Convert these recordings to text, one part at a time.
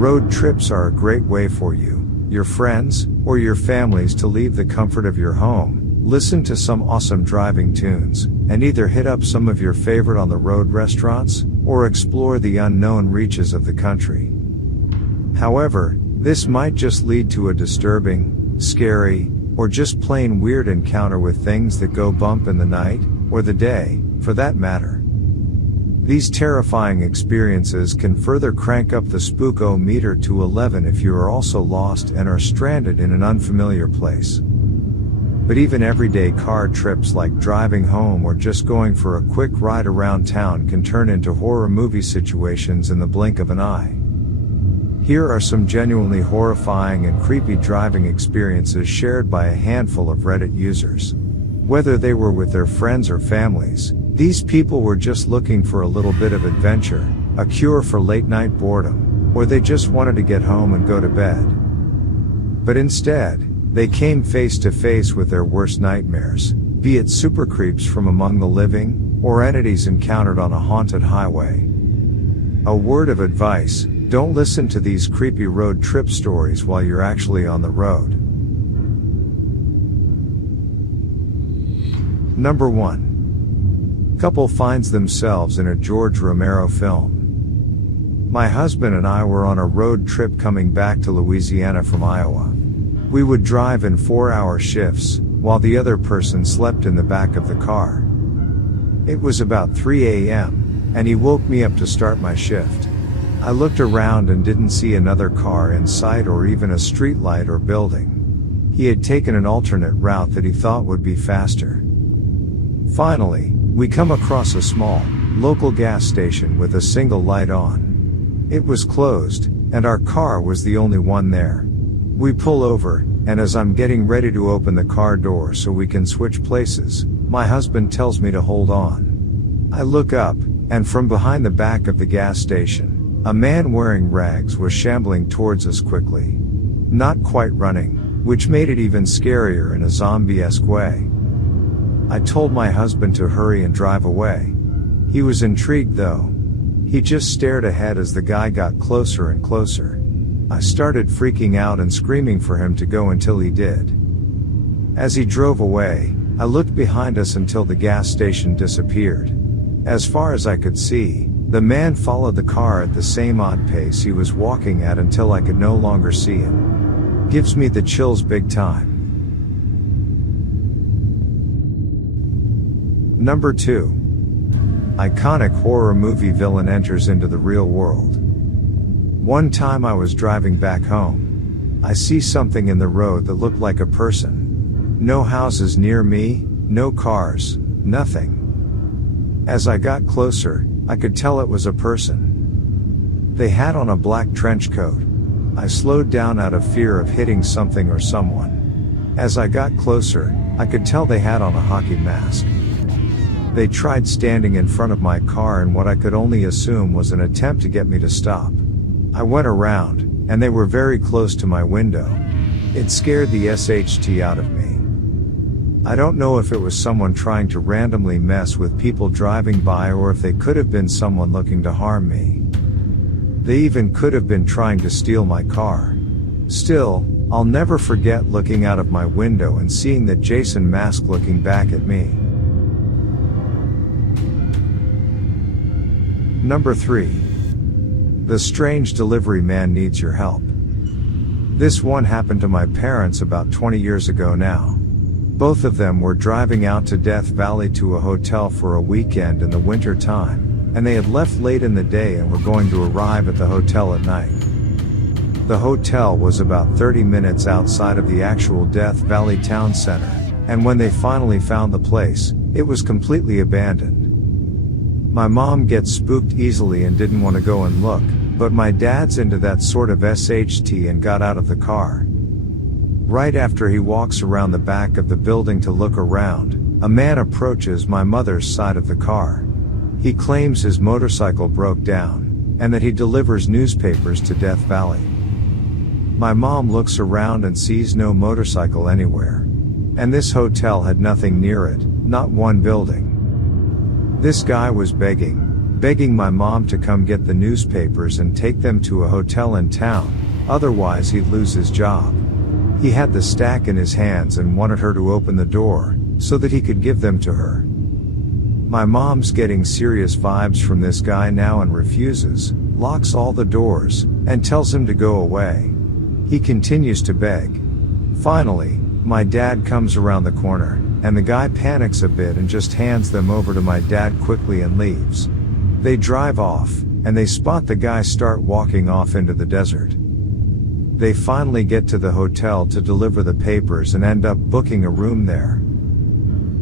Road trips are a great way for you, your friends, or your families to leave the comfort of your home, listen to some awesome driving tunes, and either hit up some of your favorite on-the-road restaurants, or explore the unknown reaches of the country. However, this might just lead to a disturbing, scary, or just plain weird encounter with things that go bump in the night, or the day, for that matter. These terrifying experiences can further crank up the spook-o-meter to 11 if you are also lost and are stranded in an unfamiliar place. But even everyday car trips like driving home or just going for a quick ride around town can turn into horror movie situations in the blink of an eye. Here are some genuinely horrifying and creepy driving experiences shared by a handful of Reddit users. Whether they were with their friends or families, these people were just looking for a little bit of adventure, a cure for late-night boredom, or they just wanted to get home and go to bed. But instead, they came face to face with their worst nightmares, be it super creeps from among the living, or entities encountered on a haunted highway. A word of advice: don't listen to these creepy road trip stories while you're actually on the road. Number 1. Couple finds themselves in a George Romero film. My husband and I were on a road trip coming back to Louisiana from Iowa. We would drive in 4-hour shifts, while the other person slept in the back of the car. It was about 3 a.m., and he woke me up to start my shift. I looked around and didn't see another car in sight or even a street light or building. He had taken an alternate route that he thought would be faster. Finally, we come across a small, local gas station with a single light on. It was closed, and our car was the only one there. We pull over, and as I'm getting ready to open the car door so we can switch places, my husband tells me to hold on. I look up, and from behind the back of the gas station, a man wearing rags was shambling towards us quickly. Not quite running, which made it even scarier in a zombie-esque way. I told my husband to hurry and drive away. He was intrigued though. He just stared ahead as the guy got closer and closer. I started freaking out and screaming for him to go until he did. As he drove away, I looked behind us until the gas station disappeared. As far as I could see, the man followed the car at the same odd pace he was walking at until I could no longer see him. Gives me the chills big time. Number 2. Iconic horror movie villain enters into the real world. One time I was driving back home. I see something in the road that looked like a person. No houses near me, no cars, nothing. As I got closer, I could tell it was a person. They had on a black trench coat. I slowed down out of fear of hitting something or someone. As I got closer, I could tell they had on a hockey mask. They tried standing in front of my car in what I could only assume was an attempt to get me to stop. I went around, and they were very close to my window. It scared the SHT out of me. I don't know if it was someone trying to randomly mess with people driving by or if they could have been someone looking to harm me. They even could have been trying to steal my car. Still, I'll never forget looking out of my window and seeing that Jason mask looking back at me. Number 3. The strange delivery man needs your help. This one happened to my parents about 20 years ago now. Both of them were driving out to Death Valley to a hotel for a weekend in the winter time, and they had left late in the day and were going to arrive at the hotel at night. The hotel was about 30 minutes outside of the actual Death Valley town center, and when they finally found the place, it was completely abandoned. My mom gets spooked easily and didn't want to go and look, but my dad's into that sort of SHT and got out of the car. Right after he walks around the back of the building to look around, a man approaches my mother's side of the car. He claims his motorcycle broke down, and that he delivers newspapers to Death Valley. My mom looks around and sees no motorcycle anywhere. And this hotel had nothing near it, not one building. This guy was begging, begging my mom to come get the newspapers and take them to a hotel in town, otherwise he'd lose his job. He had the stack in his hands and wanted her to open the door, so that he could give them to her. My mom's getting serious vibes from this guy now and refuses, locks all the doors, and tells him to go away. He continues to beg. Finally, my dad comes around the corner, and the guy panics a bit and just hands them over to my dad quickly and leaves. They drive off, and they spot the guy start walking off into the desert. They finally get to the hotel to deliver the papers and end up booking a room there.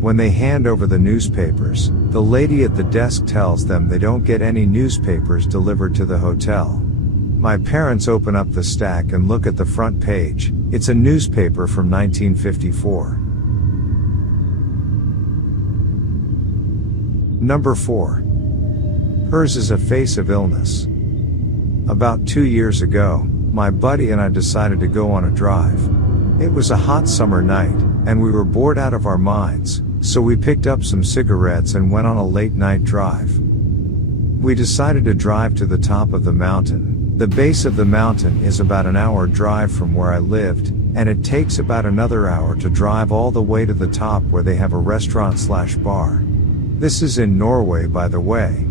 When they hand over the newspapers, the lady at the desk tells them they don't get any newspapers delivered to the hotel. My parents open up the stack and look at the front page. It's a newspaper from 1954. Number 4. Hers is a face of illness. About 2 years ago, my buddy and I decided to go on a drive. It was a hot summer night, and we were bored out of our minds, so we picked up some cigarettes and went on a late night drive. We decided to drive to the top of the mountain. The base of the mountain is about an hour drive from where I lived, and it takes about another hour to drive all the way to the top where they have a restaurant/bar. This is in Norway, by the way.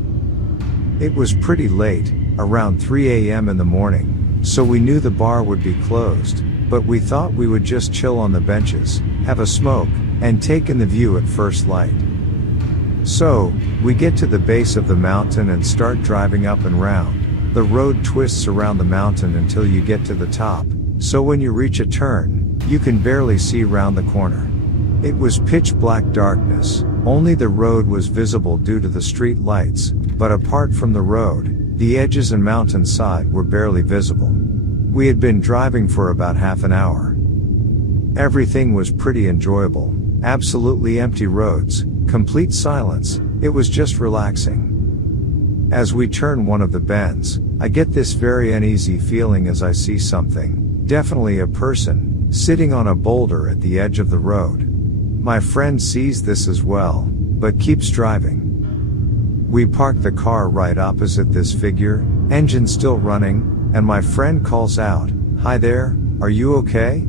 It was pretty late, around 3 a.m. in the morning, so we knew the bar would be closed, but we thought we would just chill on the benches, have a smoke, and take in the view at first light. So, we get to the base of the mountain and start driving up and round. The road twists around the mountain until you get to the top, so when you reach a turn, you can barely see round the corner. It was pitch black darkness, only the road was visible due to the street lights, but apart from the road, the edges and mountainside were barely visible. We had been driving for about half an hour. Everything was pretty enjoyable, absolutely empty roads, complete silence, it was just relaxing. As we turn one of the bends, I get this very uneasy feeling as I see something, definitely a person, sitting on a boulder at the edge of the road. My friend sees this as well, but keeps driving. We park the car right opposite this figure, engine still running, and my friend calls out, "Hi there, are you okay?"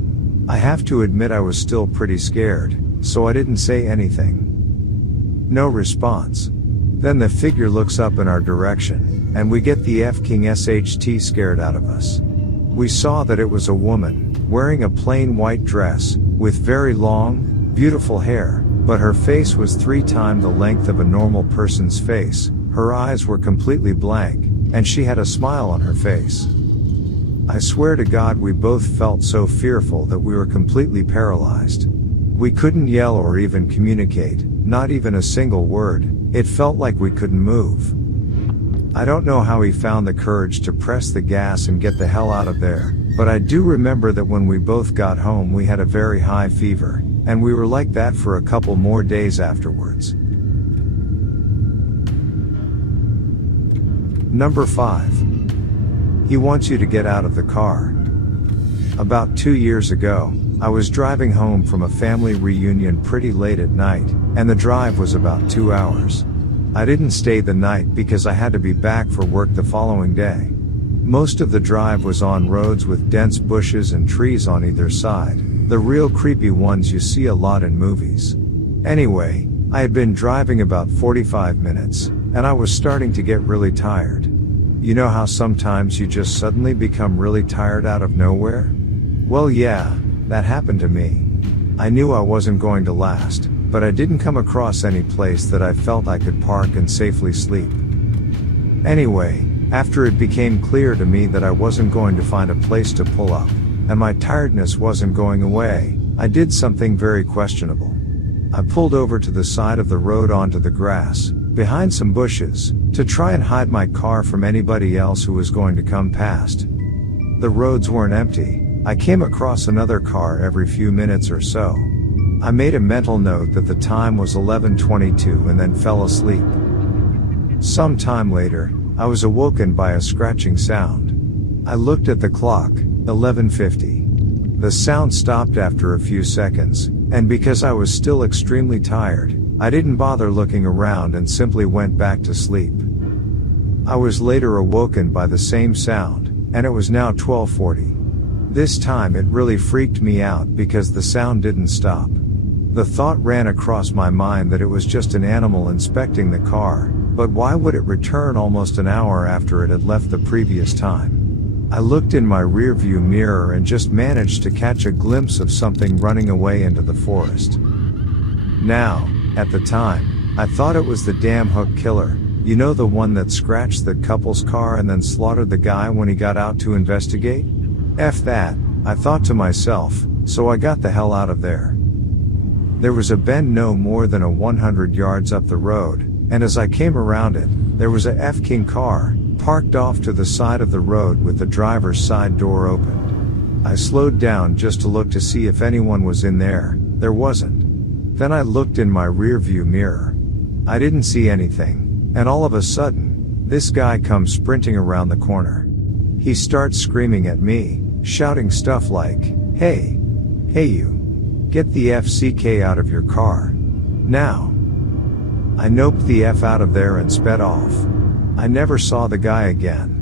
I have to admit I was still pretty scared, so I didn't say anything. No response. Then the figure looks up in our direction, and we get the F-king SHT scared out of us. We saw that it was a woman, wearing a plain white dress, with very long, beautiful hair, but her face was 3 times the length of a normal person's face, her eyes were completely blank, and she had a smile on her face. I swear to God we both felt so fearful that we were completely paralyzed. We couldn't yell or even communicate, not even a single word, it felt like we couldn't move. I don't know how he found the courage to press the gas and get the hell out of there, but I do remember that when we both got home we had a very high fever, and we were like that for a couple more days afterwards. Number 5. He wants you to get out of the car. About 2 years ago, I was driving home from a family reunion pretty late at night, and the drive was about 2 hours. I didn't stay the night because I had to be back for work the following day. Most of the drive was on roads with dense bushes and trees on either side, the real creepy ones you see a lot in movies. Anyway, I had been driving about 45 minutes, and I was starting to get really tired. You know how sometimes you just suddenly become really tired out of nowhere? Well yeah, that happened to me. I knew I wasn't going to last, but I didn't come across any place that I felt I could park and safely sleep. Anyway, after it became clear to me that I wasn't going to find a place to pull up, and my tiredness wasn't going away, I did something very questionable. I pulled over to the side of the road onto the grass, behind some bushes, to try and hide my car from anybody else who was going to come past. The roads weren't empty, I came across another car every few minutes or so. I made a mental note that the time was 11:22 and then fell asleep. Some time later, I was awoken by a scratching sound. I looked at the clock, 11:50. The sound stopped after a few seconds, and because I was still extremely tired, I didn't bother looking around and simply went back to sleep. I was later awoken by the same sound, and it was now 12:40. This time it really freaked me out because the sound didn't stop. The thought ran across my mind that it was just an animal inspecting the car, but why would it return almost an hour after it had left the previous time? I looked in my rearview mirror and just managed to catch a glimpse of something running away into the forest. Now, at the time, I thought it was the damn hook killer, you know, the one that scratched the couple's car and then slaughtered the guy when he got out to investigate? F that, I thought to myself, so I got the hell out of there. There was a bend no more than 100 yards up the road, and as I came around it, there was a F-King car, parked off to the side of the road with the driver's side door opened. I slowed down just to look to see if anyone was in there. There wasn't. Then I looked in my rearview mirror. I didn't see anything, and all of a sudden, this guy comes sprinting around the corner. He starts screaming at me, shouting stuff like, hey you, get the FCK out of your car. Now. I noped the F out of there and sped off. I never saw the guy again.